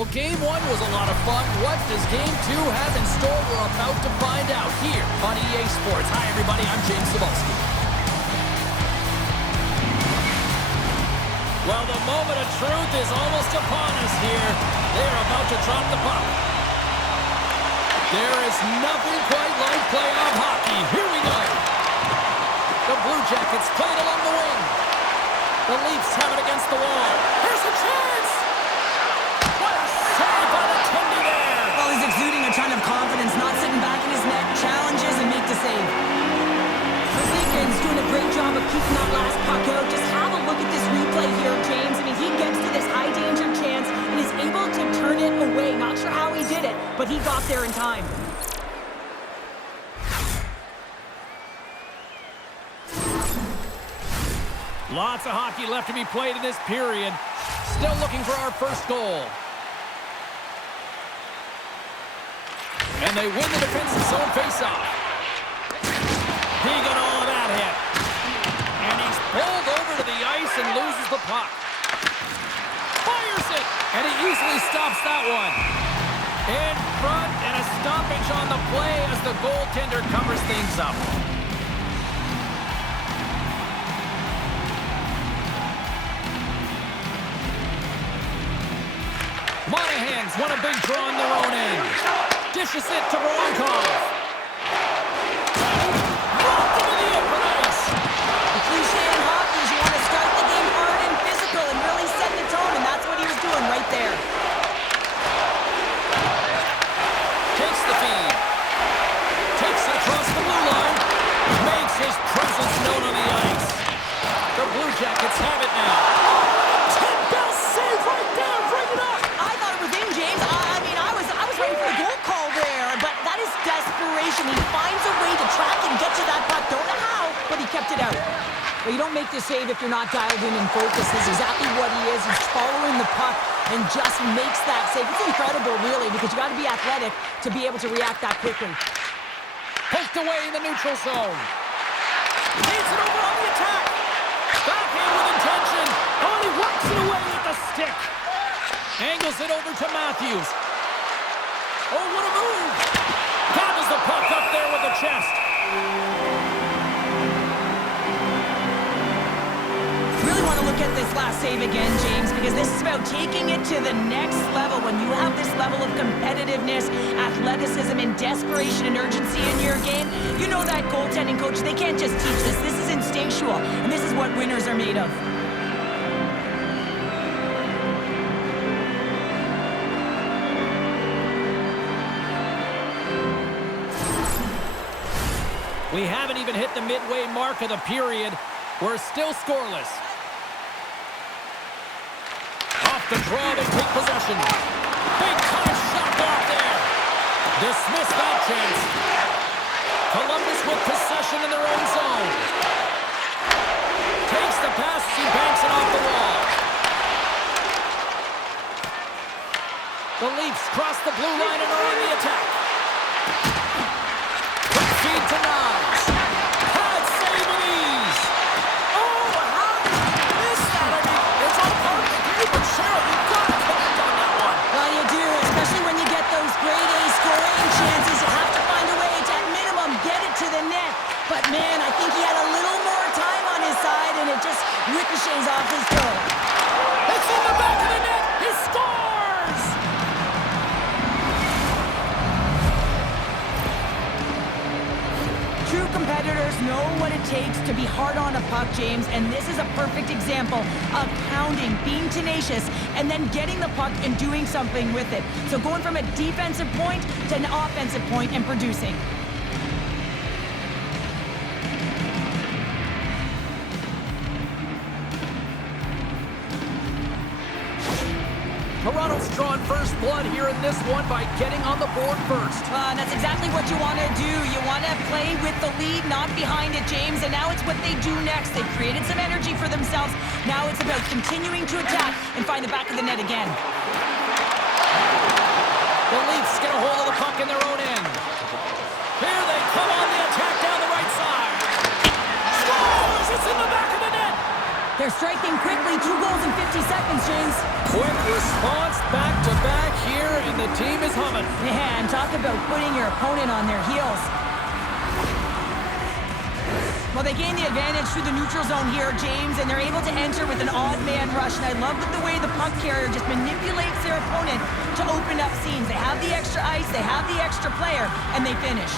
Well, Game 1 was a lot of fun. What does Game 2 have in store? We're about to find out here on EA Sports. Hi, everybody. I'm James Cebulski. Well, the moment of truth is almost upon us here. They're about to drop the puck. There is nothing quite like playoff hockey. Here we go. The Blue Jackets played along the wing. The Leafs have it against the wall. Here's a chance! What a save by the Tendy there! Well, he's exuding a ton of confidence, not sitting back in his net, challenges and make the save. Lizinkin's doing a great job of keeping that last puck out. Just have a look at this replay here, James. I mean, he gets to this high-danger chance and is able to turn it away. Not sure how he did it, but he got there in time. Lots of hockey left to be played in this period. Still looking for our first goal. And they win the defensive zone faceoff. He got all of that hit. And he's pulled over to the ice and loses the puck. Fires it! And he easily stops that one. In front and a stoppage on the play as the goaltender covers things up. Monahan's won a big draw in their own end. Dishes it to Voronkov. Rocked into the open ice. The cliche in hockey is you want to start the game hard and physical and really set the tone, and that's what he was doing right there. Takes the feed. Takes it across the blue line. Makes his presence known on the ice. The Blue Jackets have it now. Bell save right there. Bring it up. Desperation. He finds a way to track and get to that puck. Don't know how, but he kept it out. But you don't make the save if you're not dialed in and focused. This is exactly what he is. He's following the puck and just makes that save. It's incredible, really, because you got to be athletic to be able to react that quickly. Poked away in the neutral zone. Needs it over on the attack. Backhand with intention. Oh, and he works it away with the stick. Angles it over to Matthews. Oh, what a move. Gobbles the puck up there with the chest. Really want to look at this last save again, James, because this is about taking it to the next level. When you have this level of competitiveness, athleticism, and desperation and urgency in your game, you know that goaltending coach, they can't just teach this. This is instinctual, and this is what winners are made of. We haven't even hit the midway mark of the period. We're still scoreless. Off the draw, they take possession. Big time shot out there. Dismiss that chance. Columbus with possession in their own zone. Takes the pass as he banks it off the wall. The Leafs cross the blue line and are on the attack. Quick feed to Niles. Hard save with ease. Oh, how did you miss that? I mean, it's on target. But Cheryl, you've got to connect on that one. Well, you do, especially when you get those grade A scoring chances. You have to find a way to, at minimum, get it to the net. But, man, I think he had a little more time on his side, and it just ricochets off his toe. It's in the back of the net. He scores! True competitors know what it takes to be hard on a puck, James, and this is a perfect example of pounding, being tenacious, and then getting the puck and doing something with it. So going from a defensive point to an offensive point and producing. Toronto's drawn first blood here in this one by getting on the board first. That's exactly what you want to do. You want to play with the lead, not behind it, James. And now it's what they do next. They've created some energy for themselves. Now it's about continuing to attack and find the back of the net again. The Leafs get a hold of the puck in their own end. Here they come on the attack down the right side. Scores! It's in the back of the net. They're striking quickly. 2 goals in 50 seconds, James. Quick response back-to-back And the team is humming. Man, talk about putting your opponent on their heels. Well, they gain the advantage through the neutral zone here, James, and they're able to enter with an odd man rush. And I love the way the puck carrier just manipulates their opponent to open up seams. They have the extra ice, they have the extra player, and they finish.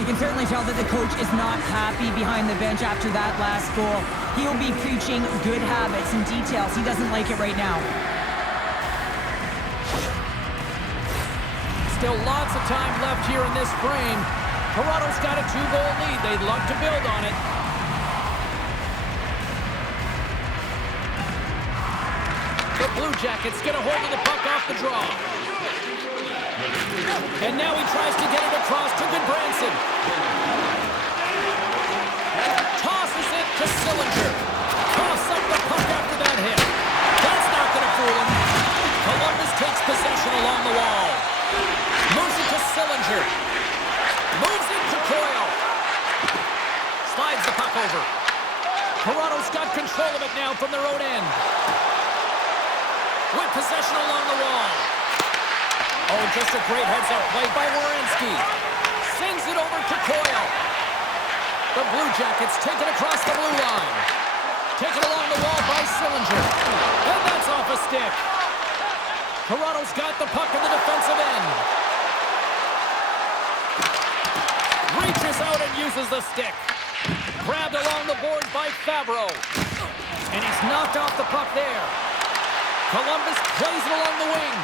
You can certainly tell that the coach is not happy behind the bench after that last goal. He'll be preaching good habits and details. He doesn't like it right now. Still lots of time left here in this frame. Toronto's got a 2-goal lead. They'd love to build on it. The Blue Jackets get a hold of the puck off the draw. And now he tries to get it across to Goodbranson. Tosses it to Sillinger. Toss up the puck after that hit. That's not going to fool him. Columbus takes possession along the wall. Moves it to Sillinger. Moves it to Coyle. Slides the puck over. Toronto's got control of it now from their own end. With possession along the wall. Oh, just a great heads-up play by Werenski. Sends it over to Coyle. The Blue Jackets take it across the blue line. Taken along the wall by Sillinger. And that's off a stick. Toronto's got the puck in the defensive end. Reaches out and uses the stick. Grabbed along the board by Favreau. And he's knocked off the puck there. Columbus plays it along the wing.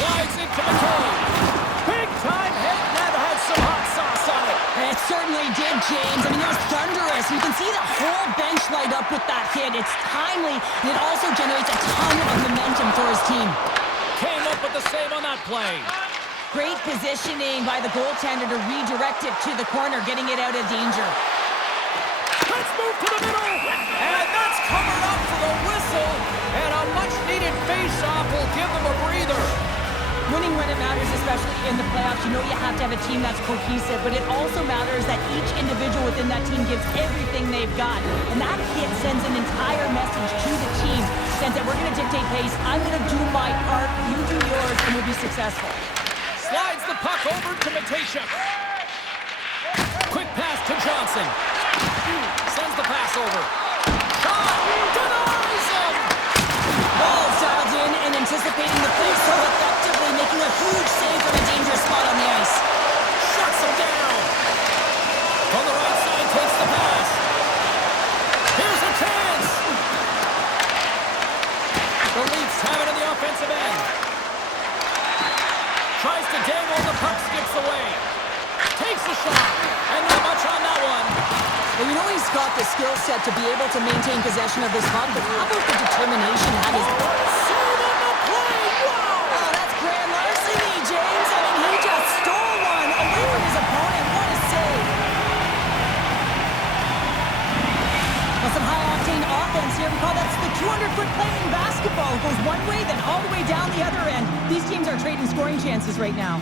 Slides into McCabe. Big-time hit, and that had some hot sauce on it. It certainly did, James. I mean, it was thunderous. You can see the whole bench light up with that hit. It's timely, and it also generates a ton of momentum for his team. Came up with the save on that play. Great positioning by the goaltender to redirect it to the corner, getting it out of danger. Let's move to the middle. And that's covered up for the whistle. And a much-needed face-off will give them a breather. Winning when it matters, especially in the playoffs, you know you have to have a team that's cohesive, but it also matters that each individual within that team gives everything they've got. And that hit sends an entire message to the team, says that we're going to dictate pace, I'm going to do my part, you do yours, and we'll be successful. Slides the puck over to Matejchuk. Quick pass to Johnson. Sends the pass over. Shot! Denies him! Ball dialed in and anticipating the play so effectively, making a huge save from a dangerous spot on the ice. Shuts him down. On the right side, takes the pass. Here's a chance. The Leafs have it in the offensive end. Tries to dangle, the puck skips away. Takes a shot, and not much on that one. Well, you know he's got the skill set to be able to maintain possession of this puck, but how about the determination to have his... Save on the play! Wow! Oh, that's grand larceny, James. I mean, he just stole one away from his opponent. What a save. Well, some high-octane offense here. We call that the 200-foot play in basketball. It goes one way, then all the way down the other end. These teams are trading scoring chances right now.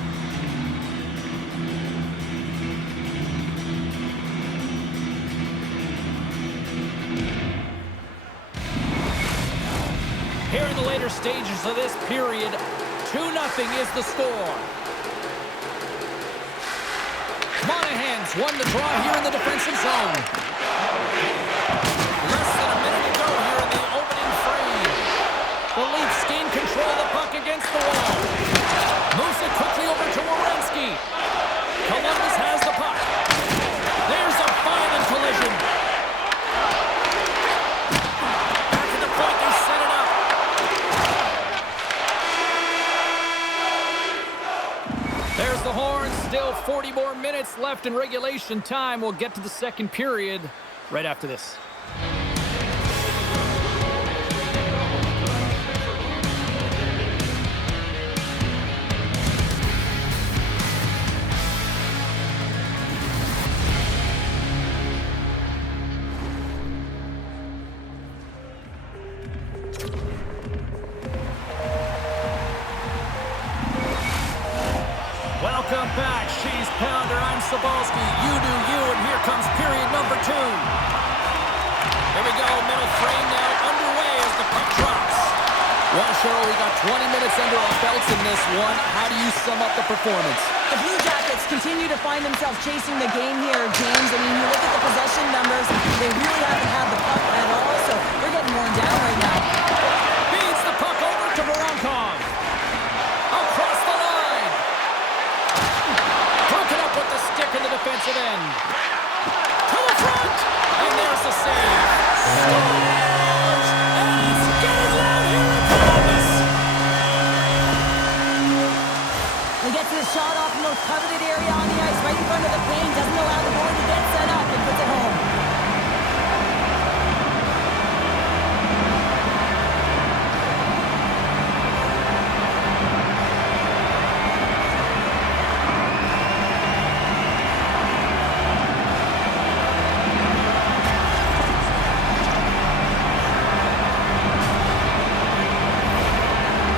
Here in the later stages of this period, 2-0 is the score. Monahan's won the draw here in the defensive zone. Less than a minute to go here in the opening frame. The Leafs gain control of the puck against the wall. Moves it quickly over to Werenski. Columbus has the puck. There's a violent collision. Back at the point, they set it up. There's the horn. Still 40 more minutes left in regulation time. We'll get to the second period right after this. Welcome back, Cheese Pounder. I'm so Sabalski. You do you, and here comes period number 2. Here we go, middle frame now underway as the puck drops. Well, Cheryl, we got 20 minutes under our belts in this one. How do you sum up the performance? The Blue Jackets continue to find themselves chasing the game here, James. I mean, you look at the possession numbers, they really haven't had the puck at all, so they're getting worn down right now. Feeds the puck over to Voronkov. Across the line. Broken up with the stick in the defensive end. To the front. And there's the save. Scores! And it's getting loud here in Columbus. He gets his shot off in the most coveted area on the ice, right in front of the paint, doesn't allow the board to get set up and puts it home.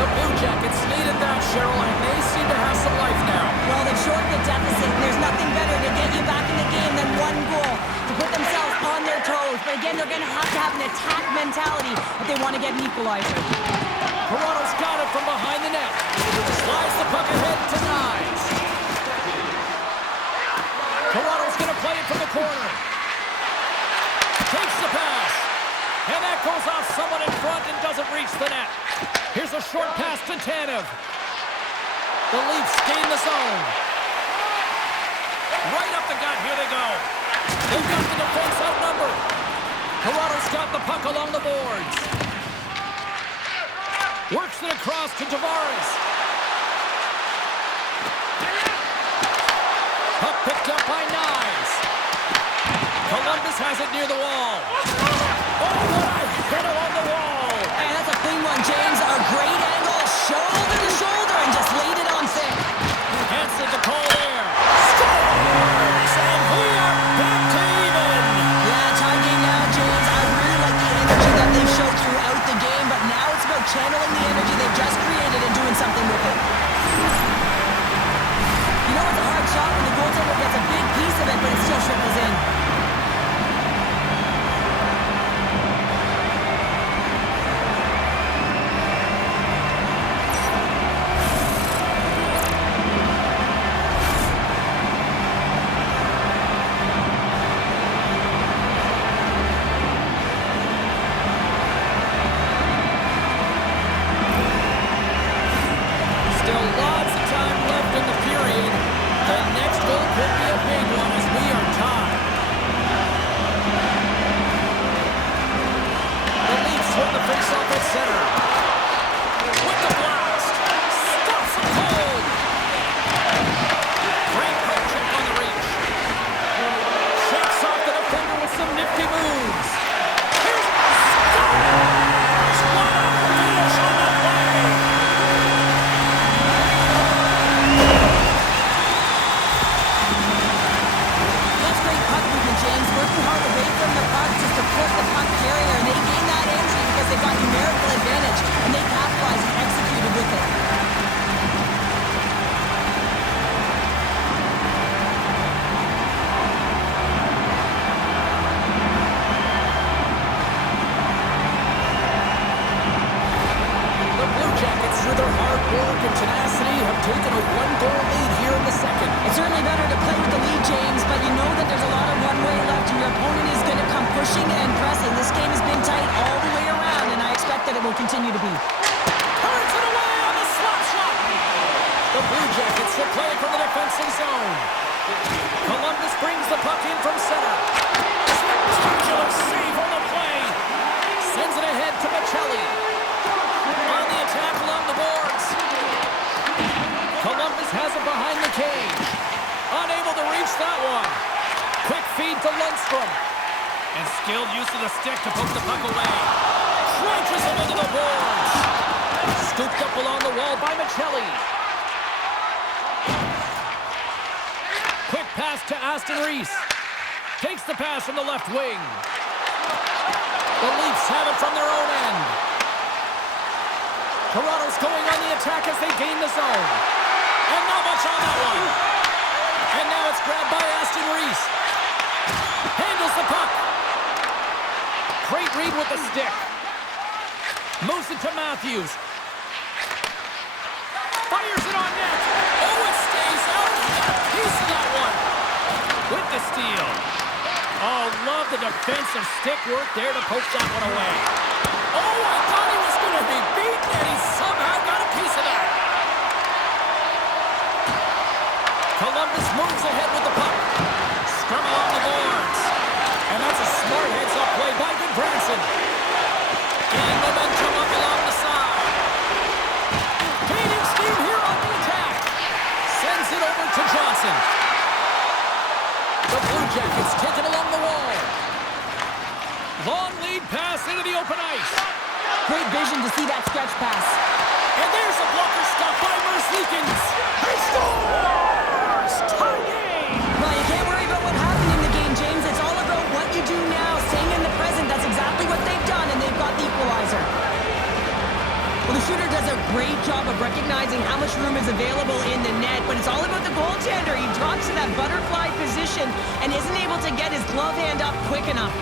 The Blue Jackets needed that, Cheryl, and they seem to have some life now. Well, they've shortened the deficit, and there's nothing better to get you back in the game than one goal to put themselves on their toes. But again, they're going to have an attack mentality if they want to get an equalizer. Toronto's got it from behind the net. Slides the puck ahead to Nyes. Toronto's going to play it from the corner. Takes the pass. And that goes off someone in front and doesn't reach the net. Here's a short pass to Tanev. The Leafs gain the zone. Right up the gut, here they go. They've got the defense outnumbered. Toronto's got the puck along the boards. Works it across to Tavares. Puck picked up by Nyes. Columbus has it near the wall. Oh, what a hit along the wall. And that's a clean one, James. A great angle, shoulder to shoulder, and just laid it on thick. Hanson to call there. Scores! And we are back to even. Yeah, tie game now, James. I really like the energy that they've showed throughout the game, but now it's about channeling the energy they've just created and doing something with it. You know, it's a hard shot when the goaltender gets a big piece of it, but it still triples in. Still lots of time left in the period. The next goal could be a big one as we are tied. The Leafs win the faceoff at center. With the blast. Stops him cold. Great poke check on the reach. Shakes off the defender with some nifty moves. Here's scores! What a finish on the play! That's great puck movement, James. Working hard away from the puck to support the puck carrier, and they gain that entry because they've got numerical advantage, and they capitalized and executed with it. The Blue Jackets, through their hard work and tenacity, have taken a one-goal lead here in the second. It's certainly better to play with the lead, James, but you know that there's a lot of runway left, and your opponent is going to come pushing and pressing. This game has been tight all the way around, and I expect that it will continue to be. Turns it away on the slap shot. The Blue Jackets will play it from the defensive zone. Columbus brings the puck in from center. Spectacular save on the play. Sends it ahead to Michelli. On the attack along the boards. Columbus has it behind the cage. Unable to reach that one. Quick feed to Lundstrom. And skilled use of the stick to poke the puck away. Crunches him into the boards. Scooped up along the wall by Michelli. Quick pass to Aston Reese. Takes the pass from the left wing. The Leafs have it from their own end. Toronto's going on the attack as they gain the zone. And not much on that one. And now it's grabbed by Aston Reese. Handles the puck. Great read with the stick. Moves it to Matthews. Fires it on net. Oh, it stays out. He got a piece of that one. With the steal. Oh, love the defensive stick work there to poke that one away. Oh, I thought he was going to be beaten, and he somehow got a piece of that. Columbus moves ahead with the puck. Scrum along the boards. And that's a smart heads-up play by Goodbranson. Gaining momentum up along the side. Gaining steam here on the attack. Sends it over to Johnson. The Blue Jackets take it along the wall. Long lead pass into the open ice. Great vision to see that stretch pass. And there's a blocker stop by Merzlikins. He scores! Tie game! Well, you can't worry about what happened in the game, James. It's all about what you do now, staying in the present. That's exactly what they've done, and they've got the equalizer. Well, the shooter does a great job of recognizing how much room is available in the net, but it's all about the goaltender. He drops to that butterfly position and isn't able to get his glove hand up quick enough.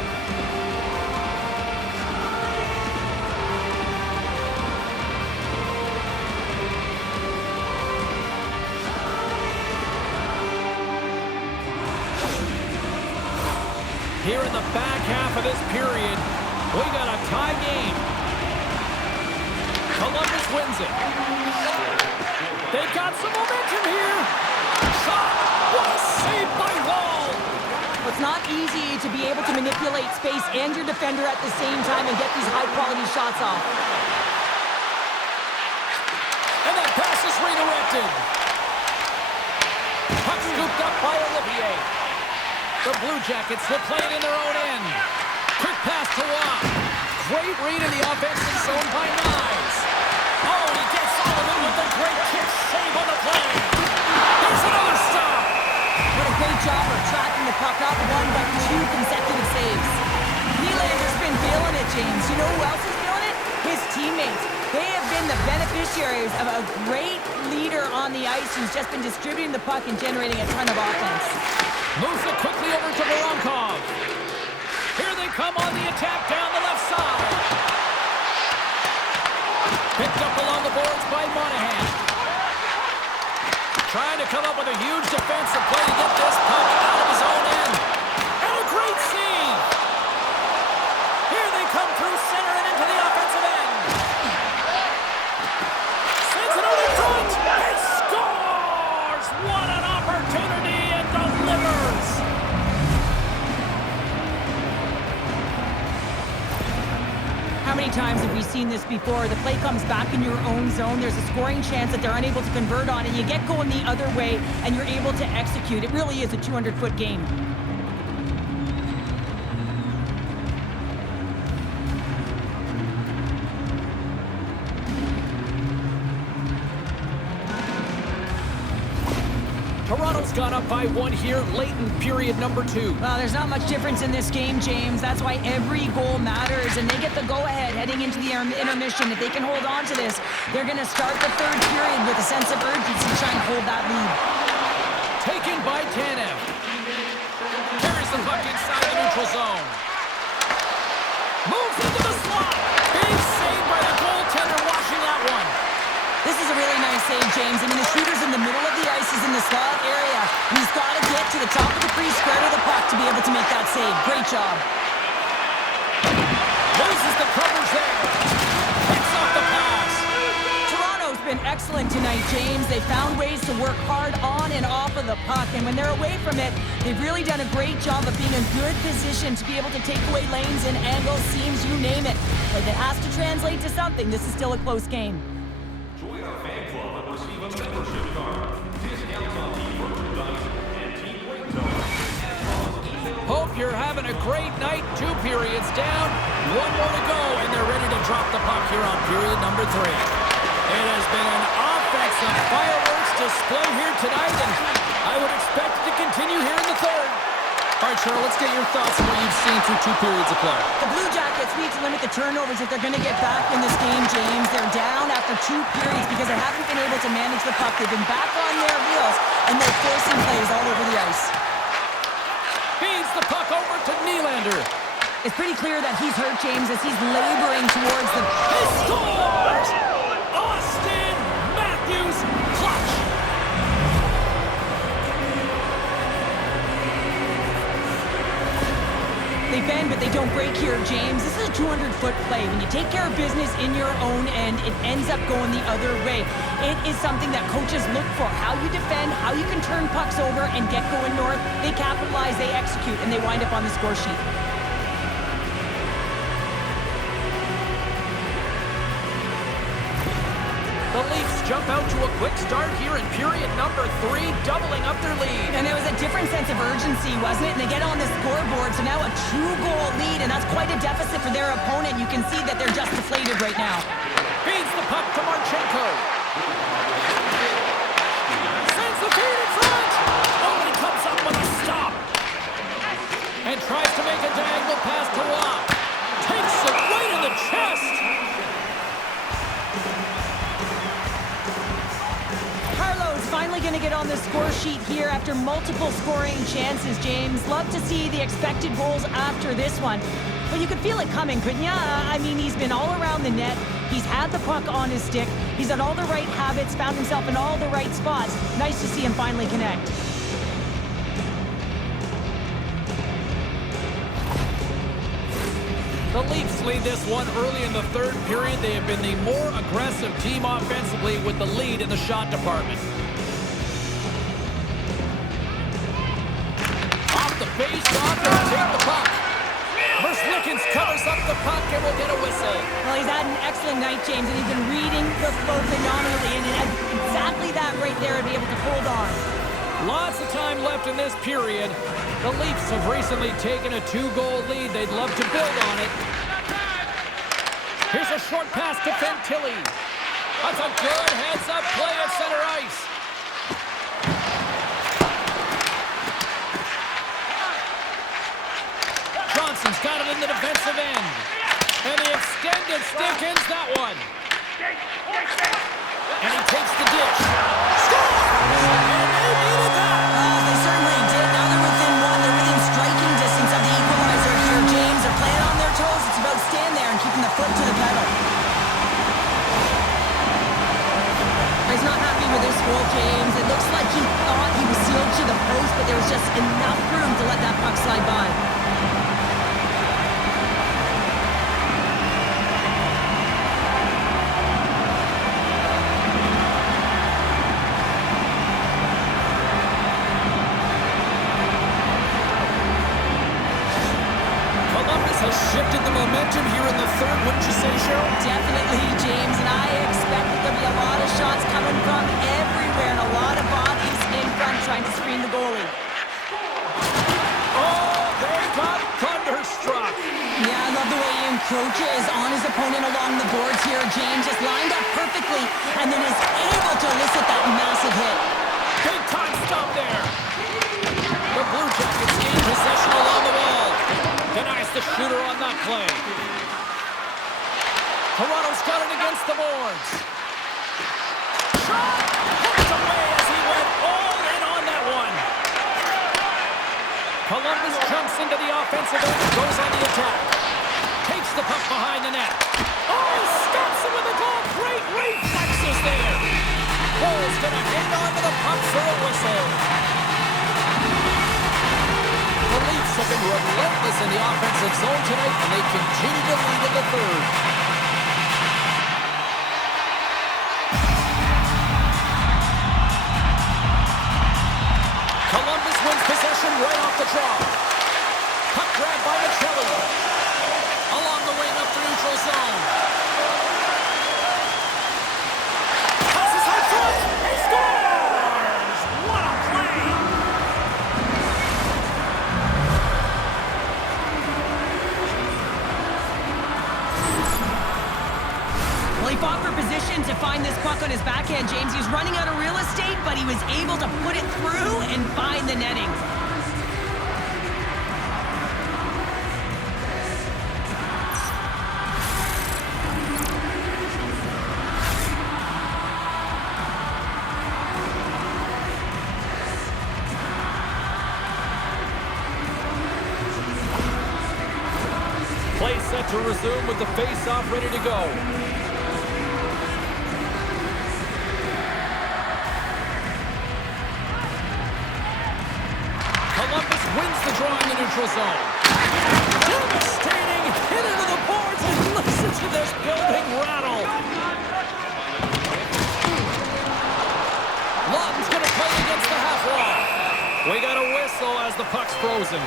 Here in the back half of this period, we got a tie game. Columbus wins it. They've got some momentum here. Shot. What a save by Wall. It's not easy to be able to manipulate space and your defender at the same time and get these high-quality shots off. And that pass is redirected. Puck scooped up by Olivier. The Blue Jackets will play it in their own end. Quick pass to Watt. Great read in the offensive zone by Knies. Oh, and he gets all of it with a great kick save on the play. There's another stop. What a great job of tracking the puck up, one but two consecutive saves. Nylander's been feeling it, James. You know who else is feeling it? His teammates. They have been the beneficiaries of a great leader on the ice who's just been distributing the puck and generating a ton of offense. Moves it quickly over to Voronkov. Here they come on the attack down the left side. Picked up along the boards by Monahan. Trying to come up with a huge defensive play to get this puck out of his own end. And a great save. Here they come through center and into the offensive end. Sends it out in front. He scores! What an opportunity and delivers. How many times have we seen this before? The play comes back in your own zone. There's a scoring chance that they're unable to convert on, and you get going the other way, and you're able to execute. It really is a 200-foot game. Toronto's gone up by one here late in period number 2. Well, there's not much difference in this game, James. That's why every goal matters, and they get the go-ahead heading into the intermission. If they can hold on to this, they're going to start the third period with a sense of urgency trying to hold that lead. Taken by Tanev. Carries the puck inside the neutral zone. Moves into the slot. Big save by the goaltender watching that one. This is a really nice save, James. I mean, the shooter's in the middle of the ice. He's in the slot area. And he's got to get to the top of the crease, square to the puck to be able to make that save. Great job. Loses the covers there. Picks off the pass. Toronto's been excellent tonight, James. They found ways to work hard on and off of the puck. And when they're away from it, they've really done a great job of being in good position to be able to take away lanes and angles, seams, you name it. But if it has to translate to something, this is still a close game. Join our fan club and receive a membership card. Discounts on team merchandise and team ringtones. Hope you're having a great night. 2 periods down, 1 more to go, and they're ready to drop the puck here on period number 3. It has been an offensive fireworks display here tonight, and I would expect it to continue here in the third. All right, Cheryl, let's get your thoughts on what you've seen through 2 periods of play. The Blue Jackets need to limit the turnovers if they're going to get back in this game, James. They're down after 2 periods because they haven't been able to manage the puck. They've been back on their heels, and they're forcing plays all over the ice. Feeds the puck over to Nylander. It's pretty clear that he's hurt, James, as he's laboring towards the... He scores! Austin Matthews clutch! They bend, but they don't break here, James. This is a 200-foot play. When you take care of business in your own end, it ends up going the other way. It is something that coaches look for. How you defend, how you can turn pucks over and get going north. They capitalize, they execute, and they wind up on the score sheet. The Leafs jump out to a quick start here in period number 3, doubling up their lead. And there was a different sense of urgency, wasn't it? And they get on the scoreboard, so now a 2-goal lead, and that's quite a deficit for their opponent. You can see that they're just deflated right now. Feeds the puck to Marchenko. Sends the feed in front. Oh, and he comes up with a stop. And tries to make a diagonal pass to Locke. Takes it right in the chest. Finally going to get on the score sheet here after multiple scoring chances, James. Love to see the expected goals after this one. But you could feel it coming, couldn't you? I mean, he's been all around the net. He's had the puck on his stick. He's had all the right habits, found himself in all the right spots. Nice to see him finally connect. The Leafs lead this one early in the 3rd period. They have been the more aggressive team offensively with the lead in the shot department. The face-off and take the puck. Merzlikins covers up the puck and will get a whistle. Well, he's had an excellent night, James, and he's been reading the flow phenomenally, and it has exactly that right there to be able to hold on. Lots of time left in this period. The Leafs have recently taken a 2-goal lead. They'd love to build on it. Here's a short pass to Fantilli. That's a good heads-up play at center ice. Johnson's got it in the defensive end. And the extended stick ends that one. And he takes the dish. Scores! And they needed that. They certainly did. Now they're within one. They're within striking distance of the equalizer here, James. They're playing on their toes. It's about staying there and keeping the foot to the pedal. He's not happy with this goal, James. It looks like he thought he was sealed to the post, but there was just enough room to let that puck slide by. Has shifted the momentum here in the 3rd, wouldn't you say, Cheryl? Definitely, James, and I expect that there'll be a lot of shots coming from everywhere and a lot of bodies in front trying to screen the goalie. Oh, they got thunderstruck. Yeah, I love the way he encroaches on his opponent along the boards here. James just lined up perfectly and then is able to elicit that massive hit. Big time stop there. The Blue Jackets gain possession along the wall. Denies the shooter on that play. Toronto's got it against the boards. Shot! Hooked away as he went all in on that one. Columbus jumps into the offensive end and goes on the attack. Takes the puck behind the net. Oh, stops it with a goal. Great reflexes there. Cole's going to hang on to the puck for a whistle. The Leafs have been relentless in the offensive zone tonight, and they continue to lead in the 3rd. Columbus wins possession right off the draw. Puck grab by Chel. Along the wing up the neutral zone. Passes out front. He scores! What a play! Well, he fought for position to find this puck on his backhand, James. He was running out of real estate, but he was able to put it through and find the netting. set to resume with the face-off ready to go. Columbus wins the draw in the neutral zone. Devastating hit into the boards, and listen to this building rattle. Lawton's going to play against the half wall. We got a whistle as the puck's frozen.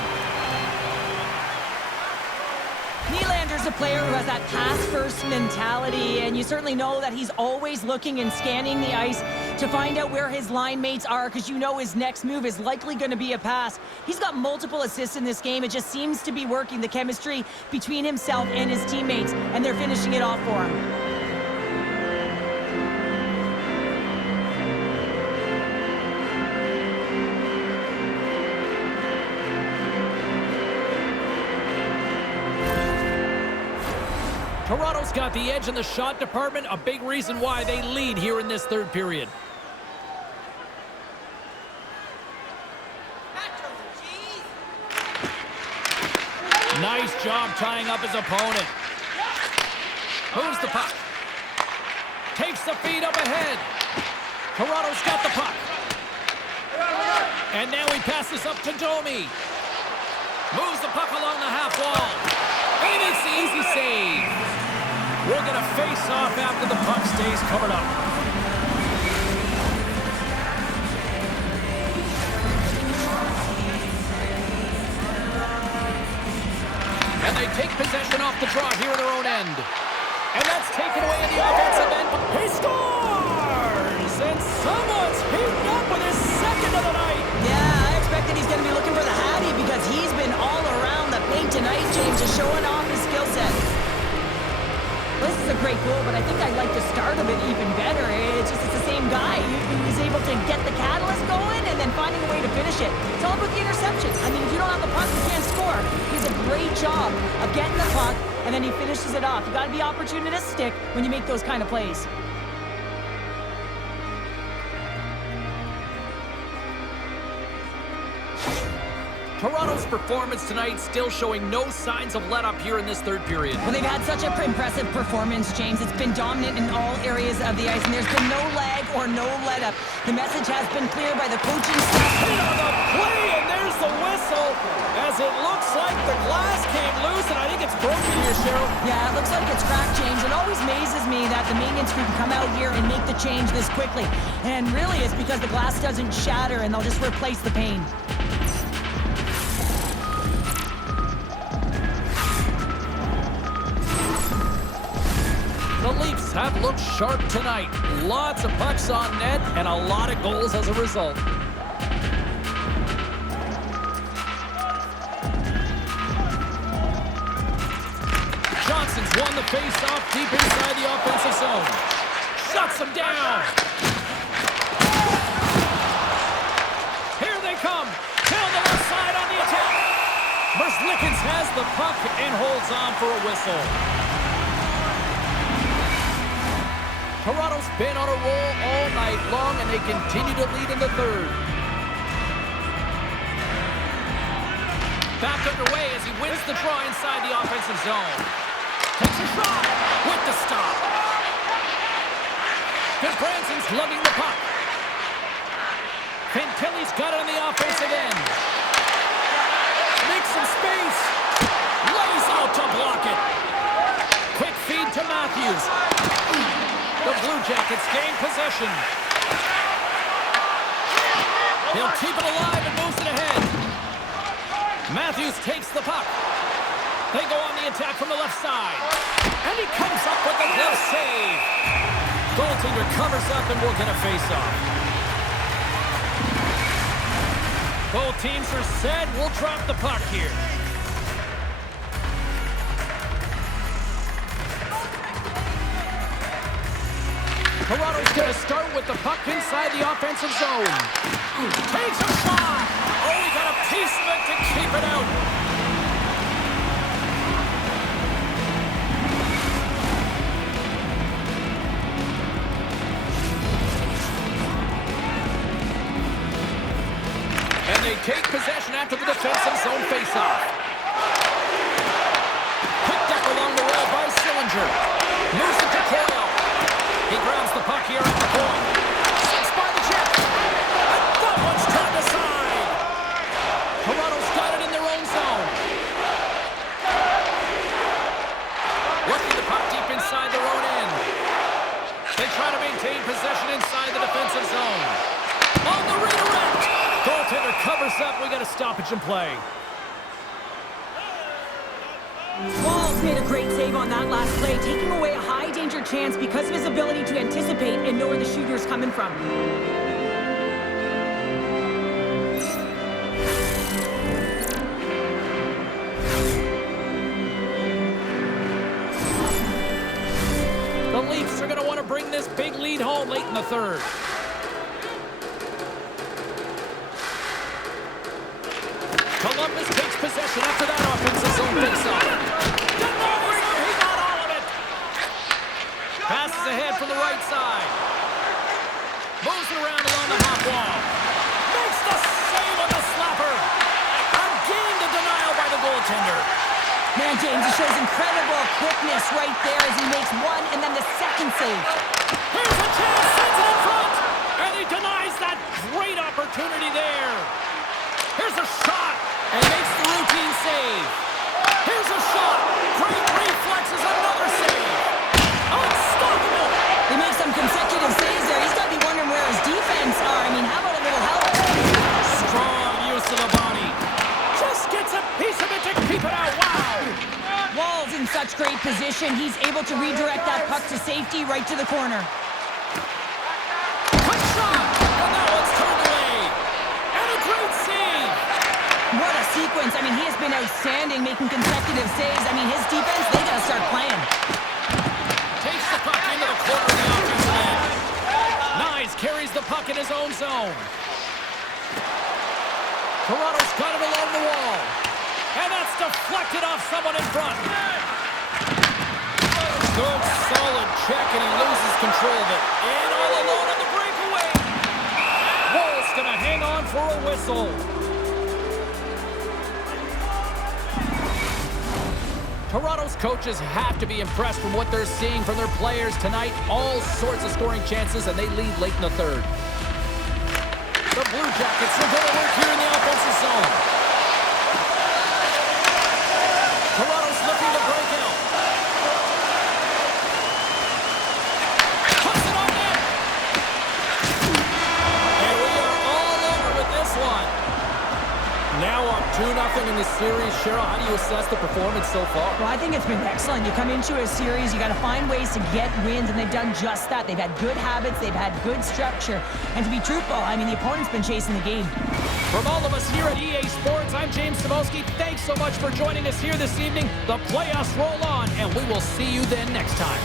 Nylander's a player who has that pass-first mentality, and you certainly know that he's always looking and scanning the ice to find out where his line mates are, because you know his next move is likely going to be a pass. He's got multiple assists in this game. It just seems to be working, the chemistry between himself and his teammates, and they're finishing it off for him. Toronto's got the edge in the shot department, a big reason why they lead here in this third period. Nice job tying up his opponent. Moves the puck. Takes the feed up ahead. Toronto's got the puck. And now he passes up to Domi. Moves the puck along the half wall. And it's the easy save. We're going to face off after the puck stays covered up. And they take possession off the draw here at their own end. And that's taken away in the offensive end. He scores! And someone's heating up with his second of the night. Yeah, I expected he's going to be looking for the Hattie because he's been all around the paint tonight, James, just showing off his skill set. This is a great goal, but I think I like the start of it even better. It's the same guy. He's able to get the catalyst going and then finding a way to finish it. It's all about the interceptions. I mean, if you don't have the puck, you can't score. He does a great job of getting the puck, and then he finishes it off. You got to be opportunistic when you make those kind of plays. Toronto's performance tonight still showing no signs of let-up here in this third period. Well, they've had such an impressive performance, James. It's been dominant in all areas of the ice, and there's been no lag or no let-up. The message has been clear by the coaching staff. Hit on the play, and there's the whistle, as it looks like the glass came loose, and I think it's broken here, Cheryl. Yeah, it looks like it's cracked, James. It always amazes me that the maintenance crew can come out here and make the change this quickly. And really, it's because the glass doesn't shatter, and they'll just replace the pane. The Leafs have looked sharp tonight. Lots of pucks on net and a lot of goals as a result. Johnson's won the face-off deep inside the offensive zone. Shuts him down. Here they come. Down the left side on the attack. Merzlikins has the puck and holds on for a whistle. Toronto's been on a roll all night long, and they continue to lead in the third. Back underway as he wins the draw inside the offensive zone. Takes a shot with the stop. Branson's lugging the puck. Fantilli's got it on the offensive end. Makes some space. Lays out to block it. Quick feed to Matthews. The Blue Jackets gain possession. He'll keep it alive and moves it ahead. Matthews takes the puck. They go on the attack from the left side. And he comes up with the glove save. Goaltender covers up and we'll get a face-off. Both teams are set. We'll drop the puck here. Toronto's going to start with the puck inside the offensive zone. Takes a shot. Oh, he got a piece of it to keep it out. And they take possession after the defensive zone faceoff. Picked up the puck here at the point. Six by the chip. And that one's turned aside. Toronto's got it in their own zone. Working the puck deep inside their own end. They try to maintain possession inside the defensive zone. On the redirect. Goaltender covers up. We got a stoppage in play. Walls made a great save on that last play, taking away a high-danger chance because of his ability to anticipate and know where the shooter's coming from. The Leafs are going to want to bring this big lead home late in the third. Columbus takes possession after that offensive zone face-off. He got all of it. Passes ahead from the right side. Moves it around along the half wall. Makes the save on the slapper. Again, the denial by the goaltender. Man, James, he shows incredible quickness right there as he makes one and then the second save. Here's a chance, sends it in front. And he denies that great opportunity there. Here's a shot. And makes the routine save. Here's a shot. Great reflexes, another save. Unstoppable. He makes some consecutive saves there. He's got to be wondering where his defense are. I mean, how about a little help? Strong use of the body. Just gets a piece of it to keep it out. Wow. Wall's in such great position. He's able to redirect that puck to safety right to the corner. Cut shot. And that one's turned away. And a great save. What a sequence. I mean, he has been outstanding making consecutive saves. I mean, his defense, they got to start playing. Takes the puck into the corner of the offensive end. Nyes carries the puck in his own zone. Toronto's got it along the wall. And that's deflected off someone in front. Good, solid check, and he loses control of it. In all alone on the breakaway. Wall's going to hang on for a whistle. Toronto's coaches have to be impressed from what they're seeing from their players tonight. All sorts of scoring chances, and they lead late in the third. The Blue Jackets are going to work here in the offensive zone. Toronto's looking to break out. Puts it on net. And we are all over with this one. Now up 2-0 in the series. Cheryl, how do you assess the performance so far? Well, I think it's been excellent. You come into a series, you got to find ways to get wins, and they've done just that. They've had good habits, they've had good structure, and to be truthful, I mean, the opponent's been chasing the game. From all of us here at EA Sports, I'm James Cebulski. Thanks so much for joining us here this evening. The playoffs roll on, and we will see you then next time.